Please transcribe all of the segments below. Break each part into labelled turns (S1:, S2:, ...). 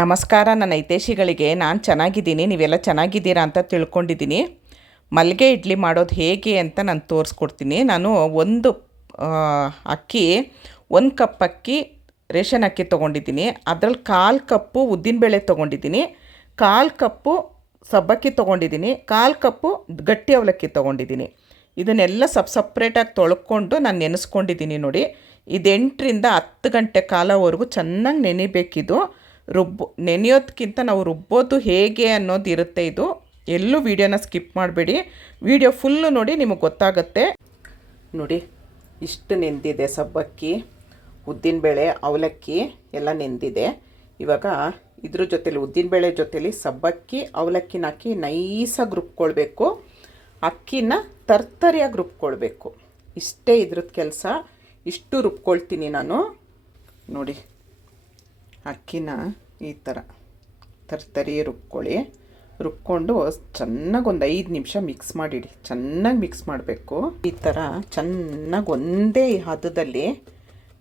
S1: ನಮಸ್ಕಾರ, ನನ್ನ ಹಿತೇಶಿಗಳಿಗೆ ನಾನು ಚೆನ್ನಾಗಿದ್ದೀನಿ. ನೀವೆಲ್ಲ ಚೆನ್ನಾಗಿದ್ದೀರಾ ಅಂತ ತಿಳ್ಕೊಂಡಿದ್ದೀನಿ. ಮಲ್ಲಿಗೆ ಇಡ್ಲಿ ಮಾಡೋದು ಹೇಗೆ ಅಂತ ನಾನು ತೋರಿಸ್ಕೊಡ್ತೀನಿ. ನಾನು ಒಂದು ಅಕ್ಕಿ, ಒಂದು ಕಪ್ ಅಕ್ಕಿ ರೇಷನ್ ಅಕ್ಕಿ ತೊಗೊಂಡಿದ್ದೀನಿ. ಅದ್ರಲ್ಲಿ ಕಾಲು ಕಪ್ಪು ಉದ್ದಿನಬೇಳೆ ತೊಗೊಂಡಿದ್ದೀನಿ. ಕಾಲು ಕಪ್ಪು ಸಬ್ಬಕ್ಕಿ ತೊಗೊಂಡಿದ್ದೀನಿ. ಕಾಲು ಕಪ್ಪು ಗಟ್ಟಿ ಅವಲಕ್ಕಿ ತೊಗೊಂಡಿದ್ದೀನಿ. ಇದನ್ನೆಲ್ಲ ಸಪ್ ಸಪ್ರೇಟಾಗಿ ತೊಳ್ಕೊಂಡು ನಾನು ನೆನೆಸ್ಕೊಂಡಿದ್ದೀನಿ ನೋಡಿ. ಇದು ಎಂಟರಿಂದ ಹತ್ತು ಗಂಟೆ ಕಾಲವರೆಗೂ ಚೆನ್ನಾಗಿ ನೆನಿಬೇಕಿದು. ರುಬ್ಬು ನೆನೆಯೋದಕ್ಕಿಂತ ನಾವು ರುಬ್ಬೋದು ಹೇಗೆ ಅನ್ನೋದು ಇರುತ್ತೆ ಇದು. ಎಲ್ಲೂ ವೀಡಿಯೋನ ಸ್ಕಿಪ್ ಮಾಡಬೇಡಿ. ವಿಡಿಯೋ ಫುಲ್ಲು ನೋಡಿ ನಿಮಗೆ ಗೊತ್ತಾಗುತ್ತೆ. ನೋಡಿ, ಇಷ್ಟು ನೆಂದಿದೆ ಸಬ್ಬಕ್ಕಿ ಉದ್ದಿನಬೇಳೆ ಅವಲಕ್ಕಿ ಎಲ್ಲ ನೆಂದಿದೆ. ಇವಾಗ ಇದ್ರ ಜೊತೇಲಿ ಉದ್ದಿನಬೇಳೆ ಜೊತೇಲಿ ಸಬ್ಬಕ್ಕಿ, ಅವಲಕ್ಕಿನ ಹಾಕಿ ನೈಸಾಗಿ ರುಬ್ಕೊಳ್ಬೇಕು. ಅಕ್ಕಿನ ತರ್ತರಿಯಾಗಿ ರುಬ್ಕೊಳ್ಬೇಕು. ಇಷ್ಟೇ ಇದ್ರದ್ದು ಕೆಲಸ. ಇಷ್ಟು ರುಬ್ಕೊಳ್ತೀನಿ ನಾನು. ನೋಡಿ, ಅಕ್ಕಿನ ಈ ಥರ. ತರ್ತರಿ ರುಬ್ಕೊಳ್ಳಿ. ರುಬ್ಕೊಂಡು ಚೆನ್ನಾಗಿ ಒಂದು ಐದು ನಿಮಿಷ ಮಿಕ್ಸ್ ಮಾಡಿಡಿ. ಚೆನ್ನಾಗಿ ಮಿಕ್ಸ್ ಮಾಡಬೇಕು. ಈ ಥರ ಚೆನ್ನಾಗಿ ಒಂದೇ ಹದದಲ್ಲಿ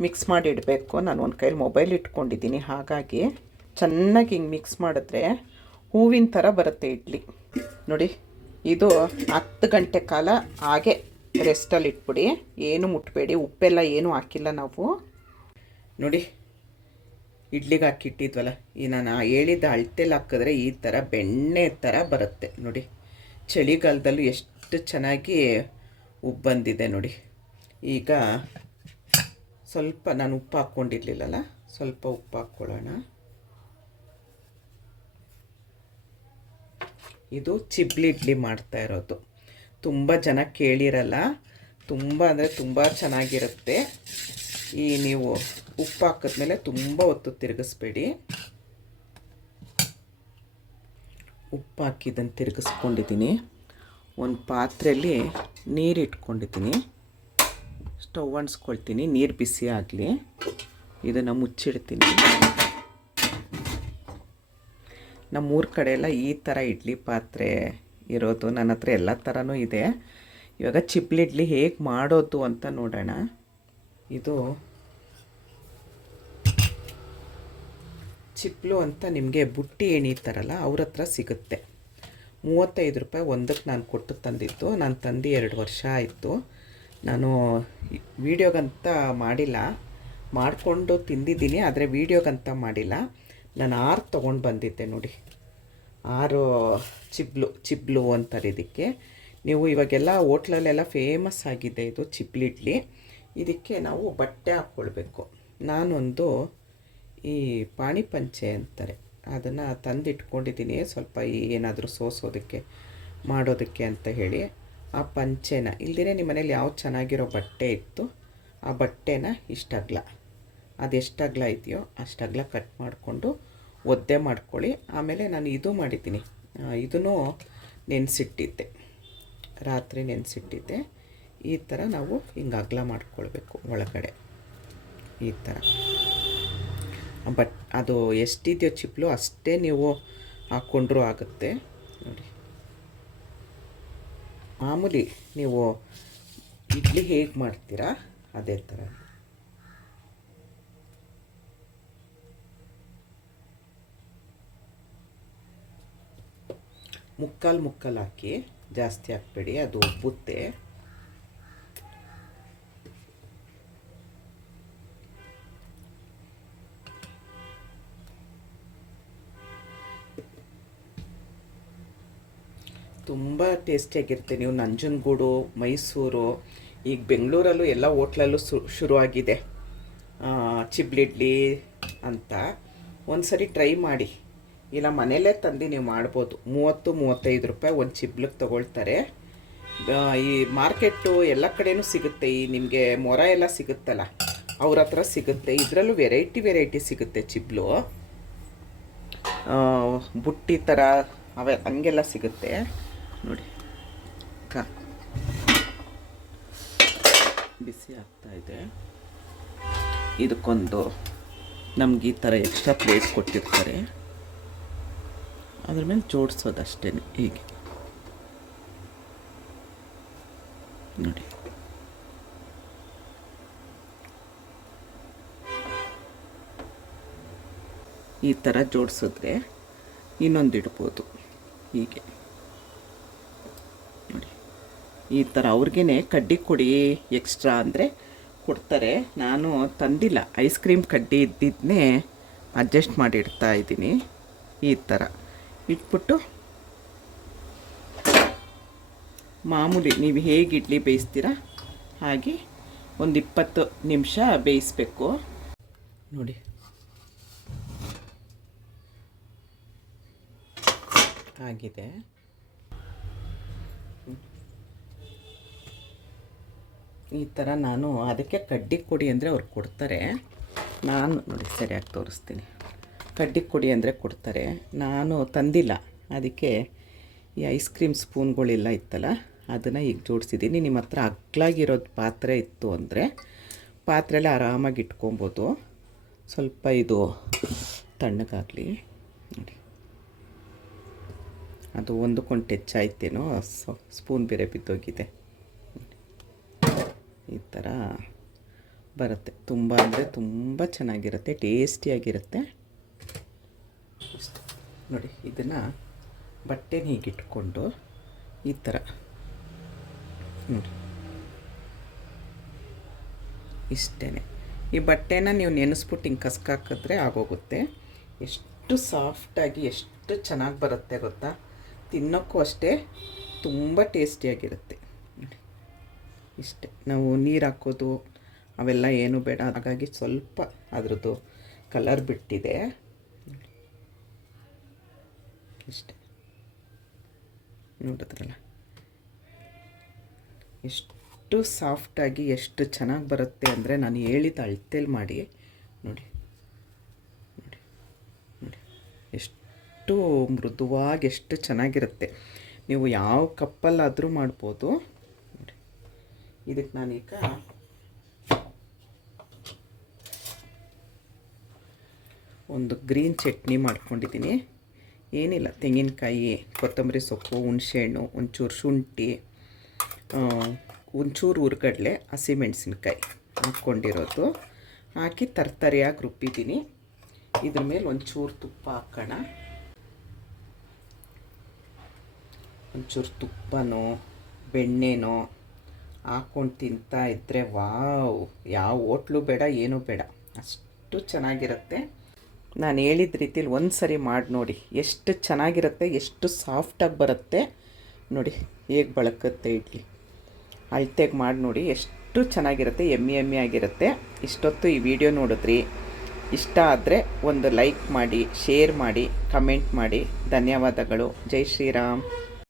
S1: ಮಿಕ್ಸ್ ಮಾಡಿಡಬೇಕು. ನಾನು ಒಂದು ಕೈಲಿ ಮೊಬೈಲ್ ಇಟ್ಕೊಂಡಿದ್ದೀನಿ. ಹಾಗಾಗಿ ಚೆನ್ನಾಗಿ ಹಿಂಗೆ ಮಿಕ್ಸ್ ಮಾಡಿದ್ರೆ ಹೂವಿನ ಥರ ಬರುತ್ತೆ ಇಡ್ಲಿ. ನೋಡಿ, ಇದು ಹತ್ತು ಗಂಟೆ ಕಾಲ ಹಾಗೆ ರೆಸ್ಟಲ್ಲಿ ಇಟ್ಬಿಡಿ. ಏನು ಮುಟ್ಟಬೇಡಿ ಉಪ್ಪೆಲ್ಲ ಏನೂ ಹಾಕಿಲ್ಲ ನಾವು. ನೋಡಿ ಇಡ್ಲಿಗೆ ಹಾಕಿಟ್ಟಿದ್ವಲ್ಲ, ಈ ನಾನು ಹೇಳಿದ ಅಳತೆಲಿ ಹಾಕಿದ್ರೆ ಈ ಥರ ಬೆಣ್ಣೆ ಥರ ಬರುತ್ತೆ ನೋಡಿ. ಚಳಿಗಾಲದಲ್ಲೂ ಎಷ್ಟು ಚೆನ್ನಾಗಿ ಬಂದಿದೆ ನೋಡಿ. ಈಗ ಸ್ವಲ್ಪ ನಾನು ಉಪ್ಪು ಹಾಕ್ಕೊಂಡಿರ್ಲಿಲ್ಲಲ್ಲ ಸ್ವಲ್ಪ ಉಪ್ಪು ಹಾಕ್ಕೊಳ್ಳೋಣ ಇದು ಚಿಬ್ಲಿ ಇಡ್ಲಿ ಮಾಡ್ತಾ ಇರೋದು. ತುಂಬ ಜನ ಕೇಳಿರಲ್ಲ, ತುಂಬ ಅಂದರೆ ತುಂಬ ಚೆನ್ನಾಗಿರುತ್ತೆ. ಈ ನೀವು ಉಪ್ಪು ಹಾಕಿದ್ಮೇಲೆ ತುಂಬ ಹೊತ್ತು ತಿರುಗಿಸ್ಬೇಡಿ. ಉಪ್ಪು ಹಾಕಿ ಇದನ್ನು ತಿರುಗಿಸ್ಕೊಂಡಿದ್ದೀನಿ. ಒಂದು ಪಾತ್ರೆಯಲ್ಲಿ ನೀರು ಇಟ್ಕೊಂಡಿದ್ದೀನಿ ಸ್ಟವ್ ಅಣಿಸ್ಕೊಳ್ತೀನಿ ನೀರು ಬಿಸಿ ಆಗಲಿ. ಇದನ್ನು ಮುಚ್ಚಿಡ್ತೀನಿ. ನಮ್ಮೂರ ಕಡೆ ಎಲ್ಲ ಈ ಥರ ಇಡ್ಲಿ ಪಾತ್ರೆ ಇರೋದು. ನನ್ನ ಹತ್ರ ಎಲ್ಲ ಥರನೂ ಇದೆ. ಇವಾಗ ಚಿಪ್ಲಿ ಇಡ್ಲಿ ಹೇಗೆ ಮಾಡೋದು ಅಂತ ನೋಡೋಣ. ಇದು ಚಿಪ್ಲು ಅಂತ ನಿಮಗೆ ಬುಟ್ಟಿ ಎಣಿತಾರಲ್ಲ ಅವ್ರ ಹತ್ರ ಸಿಗುತ್ತೆ. ಮೂವತ್ತೈದು ರೂಪಾಯಿ ಒಂದಕ್ಕೆ ನಾನು ಕೊಟ್ಟು ತಂದಿದ್ದು, ನಾನು ತಂದು ಎರಡು ವರ್ಷ ಆಯಿತು. ನಾನು ವೀಡಿಯೋಗಂತ ಮಾಡಿಲ್ಲ. ಮಾಡಿಕೊಂಡು ತಿಂದಿದ್ದೀನಿ, ಆದರೆ ವೀಡಿಯೋಗಂತ ಮಾಡಿಲ್ಲ. ನಾನು ಆರು ತೊಗೊಂಡು ಬಂದಿದ್ದೆ ನೋಡಿ. ಆರು ಚಿಬ್ಲು ಚಿಬ್ಲು ಅಂತಾರೆ ಇದಕ್ಕೆ ನೀವು ಇವಾಗೆಲ್ಲ ಹೋಟ್ಲಲ್ಲೆಲ್ಲ ಫೇಮಸ್ ಆಗಿದೆ ಇದು ಚಿಪ್ಲಿ ಇಡ್ಲಿ ಇದಕ್ಕೆ ನಾವು ಬಟ್ಟೆ ಹಾಕ್ಕೊಳ್ಬೇಕು. ನಾನೊಂದು ಈ ಪಾಣಿ ಪಂಚೆ ಅಂತಾರೆ. ಅದನ್ನು ತಂದಿಟ್ಕೊಂಡಿದ್ದೀನಿ. ಸ್ವಲ್ಪ ಏನಾದರೂ ಸೋಸೋದಕ್ಕೆ, ಮಾಡೋದಕ್ಕೆ ಅಂತ ಹೇಳಿ ಆ ಪಂಚೆನ. ಇಲ್ದಿರೆ ನಿಮ್ಮ ಮನೇಲಿ ಯಾವ ಚೆನ್ನಾಗಿರೋ ಬಟ್ಟೆ ಇತ್ತು, ಆ ಬಟ್ಟೆನ ಇಷ್ಟಗ್ಲ. ಅದೆಷ್ಟು ಅಗಲ ಇದೆಯೋ ಅಷ್ಟಗ್ಲ ಕಟ್ ಮಾಡಿಕೊಂಡು ಒದ್ದೆ ಮಾಡ್ಕೊಳ್ಳಿ. ಆಮೇಲೆ ನಾನು ಇದು ಮಾಡಿದ್ದೀನಿ. ಇದನ್ನು ನೆನೆಸಿಟ್ಟಿದ್ದೆ. ರಾತ್ರಿ ನೆನೆಸಿಟ್ಟಿದ್ದೆ. ಈ ಥರ ನಾವು ಹಿಂಗೆ ಅಗಲ ಮಾಡ್ಕೊಳ್ಬೇಕು ಒಳಗಡೆ. ಈ ಥರ ಬಟ್ ಅದು ಎಷ್ಟಿದೆಯೋ ಚಿಪ್ಲು ಅಷ್ಟೇ ನೀವು ಹಾಕ್ಕೊಂಡ್ರೂ ಆಗುತ್ತೆ. ನೋಡಿ. ಮಾಮೂಲಿ ನೀವು ಇಡ್ಲಿ ಹೇಗೆ ಮಾಡ್ತೀರಾ? ಅದೇ ಥರ. ಮುಕ್ಕಾಲು ಮುಕ್ಕಾಲು ಹಾಕಿ ಜಾಸ್ತಿ ಹಾಕ್ಬೇಡಿ, ಅದು ಉಬ್ಬುತ್ತೆ. ತುಂಬ ಟೇಸ್ಟಿಯಾಗಿರುತ್ತೆ ನೀವು ನಂಜನಗೂಡು, ಮೈಸೂರು, ಈಗ ಬೆಂಗಳೂರಲ್ಲೂ ಎಲ್ಲ ಹೋಟ್ಲಲ್ಲೂ ಶು, ಶುರುವಾಗಿದೆ. ಚಿಬ್ಲಿಡ್ಲಿ ಅಂತ. ಒಂದು ಸರಿ ಟ್ರೈ ಮಾಡಿ. ಇಲ್ಲ, ಮನೆಯಲ್ಲೇ ತಂದು ನೀವು ಮಾಡ್ಬೋದು. ಮೂವತ್ತು, ಮೂವತ್ತೈದು ರೂಪಾಯಿ ಒಂದು ಚಿಬ್ಲಿಗೆ ತೊಗೊಳ್ತಾರೆ. ಈ ಮಾರ್ಕೆಟು ಎಲ್ಲ ಕಡೆಯೂ ಸಿಗುತ್ತೆ. ಈ ನಿಮಗೆ ಮೊರ ಎಲ್ಲ ಸಿಗುತ್ತಲ್ಲ, ಅವ್ರ ಹತ್ರ ಸಿಗುತ್ತೆ. ಇದರಲ್ಲೂ ವೆರೈಟಿ ವೆರೈಟಿ ಸಿಗುತ್ತೆ ಚಿಬ್ಲು. ಬುಟ್ಟಿ ಥರ ಅವೆ, ಹಂಗೆಲ್ಲ ಸಿಗುತ್ತೆ. ನೋಡಿ. ಕಾ. ಬಿಸಿ ಆಗ್ತಾ ಇದೆ. ಇದಕ್ಕೊಂದು ನಮ್ಗೆ ಈ ಥರ ಎಕ್ಸ್ಟ್ರಾ ಪ್ಲೇಟ್ ಕೊಟ್ಟಿರ್ತಾರೆ. ಅದ್ರ ಮೇಲೆ ಜೋಡಿಸೋದು ಅಷ್ಟೇ ಹೀಗೆ. ನೋಡಿ. ಈ ಥರ ಜೋಡಿಸಿದ್ರೆ ಇನ್ನೊಂದು ಇಡ್ಬೋದು. ಹೀಗೆ. ಈ ಥರ ಅವ್ರಿಗೇ ಕಡ್ಡಿ ಕೊಡಿ ಎಕ್ಸ್ಟ್ರಾ ಅಂದರೆ ಕೊಡ್ತಾರೆ. ನಾನು ತಂದಿಲ್ಲ. ಐಸ್ ಕ್ರೀಮ್ ಕಡ್ಡಿ ಇದ್ದಿದ್ದನ್ನೇ ಅಡ್ಜಸ್ಟ್ ಮಾಡಿ ಇಡ್ತಾ ಇದ್ದೀನಿ ಈ ಥರ. ಇಟ್ಬಿಟ್ಟು ಮಾಮೂಲಿ ನೀವು ಹೇಗೆ ಇಡ್ಲಿ ಬೇಯಿಸ್ತೀರ ಹಾಗೆ ಒಂದು ಇಪ್ಪತ್ತು ನಿಮಿಷ ಬೇಯಿಸ್ಬೇಕು. ನೋಡಿ. ಆಗಿದೆ. ಈ ಥರ ನಾನು ಅದಕ್ಕೆ ಕಡ್ಡಿ ಕೊಡಿ ಅಂದರೆ ಅವ್ರು ಕೊಡ್ತಾರೆ. ನಾನು ನೋಡಿ ಸರಿಯಾಗಿ ತೋರಿಸ್ತೀನಿ. ಕಡ್ಡಿ ಕೊಡಿ ಅಂದರೆ ಕೊಡ್ತಾರೆ. ನಾನು ತಂದಿಲ್ಲ. ಅದಕ್ಕೆ ಈ ಐಸ್ ಕ್ರೀಮ್ ಸ್ಪೂನ್ಗಳಿಲ್ಲ ಇತ್ತಲ್ಲ, ಅದನ್ನು ಈಗ ಜೋಡಿಸಿದ್ದೀನಿ. ನಿಮ್ಮ ಹತ್ರ ಅಗ್ಲಾಗಿರೋದು ಪಾತ್ರೆ ಇತ್ತು ಅಂದರೆ ಪಾತ್ರೆಲ್ಲ ಆರಾಮಾಗಿ ಇಟ್ಕೊಬೋದು. ಸ್ವಲ್ಪ ಇದು ತಣ್ಣಗಾಗಲಿ. ನೋಡಿ. ಅದು ಒಂದಕ್ಕೊಂದು ಟಚ್ ಆಯ್ತೇನೋ, ಸ್ಪೂನ್ ಬೇರೆ ಬಿದ್ದೋಗಿದೆ. ಈ ಥರ ಬರುತ್ತೆ. ತುಂಬ ಅಂದರೆ ತುಂಬ ಚೆನ್ನಾಗಿರುತ್ತೆ, ಟೇಸ್ಟಿಯಾಗಿರುತ್ತೆ. ಇಷ್ಟು. ನೋಡಿ, ಇದನ್ನು ಬಟ್ಟೆನ ಹೀಗಿಟ್ಕೊಂಡು ಈ ಥರ. ನೋಡಿ. ಇಷ್ಟೇ ಈ ಬಟ್ಟೆನ ನೀವು ನೆನೆಸ್ಬಿಟ್ಟು ಹಿಂಗೆ ಕಸ್ಕಾಕಿದ್ರೆ ಆಗೋಗುತ್ತೆ. ಎಷ್ಟು ಸಾಫ್ಟಾಗಿ, ಎಷ್ಟು ಚೆನ್ನಾಗಿ ಬರುತ್ತೆ ಗೊತ್ತಾ? ತಿನ್ನೋಕ್ಕೂ ಅಷ್ಟೇ ತುಂಬ ಟೇಸ್ಟಿಯಾಗಿರುತ್ತೆ. ಇಷ್ಟೇ. ನಾವು ನೀರು ಹಾಕೋದು, ಅವೆಲ್ಲ ಏನು ಬೇಡ. ಹಾಗಾಗಿ ಸ್ವಲ್ಪ ಅದರದ್ದು ಕಲರ್ ಬಿಟ್ಟಿದೆ. ಇಷ್ಟೆ. ನೋಡಿದ್ರಲ್ಲ? ಎಷ್ಟು ಸಾಫ್ಟಾಗಿ ಎಷ್ಟು ಚೆನ್ನಾಗಿ ಬರುತ್ತೆ ಅಂದರೆ ನಾನು ಹೇಳಿದ ಅಳತೆಲಿ ಮಾಡಿ. ನೋಡಿ. ನೋಡಿ. ನೋಡಿ. ಎಷ್ಟು ಮೃದುವಾಗಿ ಎಷ್ಟು ಚೆನ್ನಾಗಿರುತ್ತೆ. ನೀವು ಯಾವ ಕಪ್ಪಲ್ಲಾದರೂ ಮಾಡ್ಬೋದು. ಇದಕ್ಕೆ ನಾನೀಗ ಒಂದು ಗ್ರೀನ್ ಚಟ್ನಿ ಮಾಡ್ಕೊಂಡಿದ್ದೀನಿ. ಏನಿಲ್ಲ, ತೆಂಗಿನಕಾಯಿ, ಕೊತ್ತಂಬರಿ ಸೊಪ್ಪು, ಹುಣಸೆಹಣ್ಣು, ಒಂಚೂರು ಶುಂಠಿ ಒಂಚೂರು ಹುರ್ಗಡ್ಲೆ ಹಸಿಮೆಣಸಿನ್ಕಾಯಿ ಹಾಕ್ಕೊಂಡಿರೋದು. ಹಾಕಿ ತರ್ತರಿಯಾಗಿ ರುಬ್ಬಿದ್ದೀನಿ. ಇದ್ರ ಮೇಲೆ ಒಂಚೂರು ತುಪ್ಪ ಹಾಕೋಣ. ಒಂಚೂರು ತುಪ್ಪನೋ, ಬೆಣ್ಣೆನೋ ಹಾಕ್ಕೊಂಡು ತಿಂತಾ ಇದ್ದರೆ ವಾವ್, ಯಾವ ಹೋಟ್ಲು ಬೇಡ, ಏನೂ ಬೇಡ. ಅಷ್ಟು ಚೆನ್ನಾಗಿರುತ್ತೆ. ನಾನು ಹೇಳಿದ ರೀತಿಲಿ ಒಂದು ಸರಿ ಮಾಡಿ ನೋಡಿ. ಎಷ್ಟು ಚೆನ್ನಾಗಿರುತ್ತೆ, ಎಷ್ಟು ಸಾಫ್ಟಾಗಿ ಬರುತ್ತೆ. ನೋಡಿ, ಹೇಗೆ ಬಳಕತ್ತೆ ಇಡ್ಲಿ. ಅಳ್ತೆಗೆ ಮಾಡಿ ನೋಡಿ, ಎಷ್ಟು ಚೆನ್ನಾಗಿರುತ್ತೆ, ಎಮ್ಮಿ ಎಮ್ಮಿ ಆಗಿರುತ್ತೆ. ಇಷ್ಟೊತ್ತು ಈ ವಿಡಿಯೋ ನೋಡಿದ್ರಿ. ಇಷ್ಟ ಆದರೆ ಒಂದು ಲೈಕ್ ಮಾಡಿ, ಶೇರ್ ಮಾಡಿ, ಕಮೆಂಟ್ ಮಾಡಿ. ಧನ್ಯವಾದಗಳು. ಜೈ ಶ್ರೀರಾಮ್.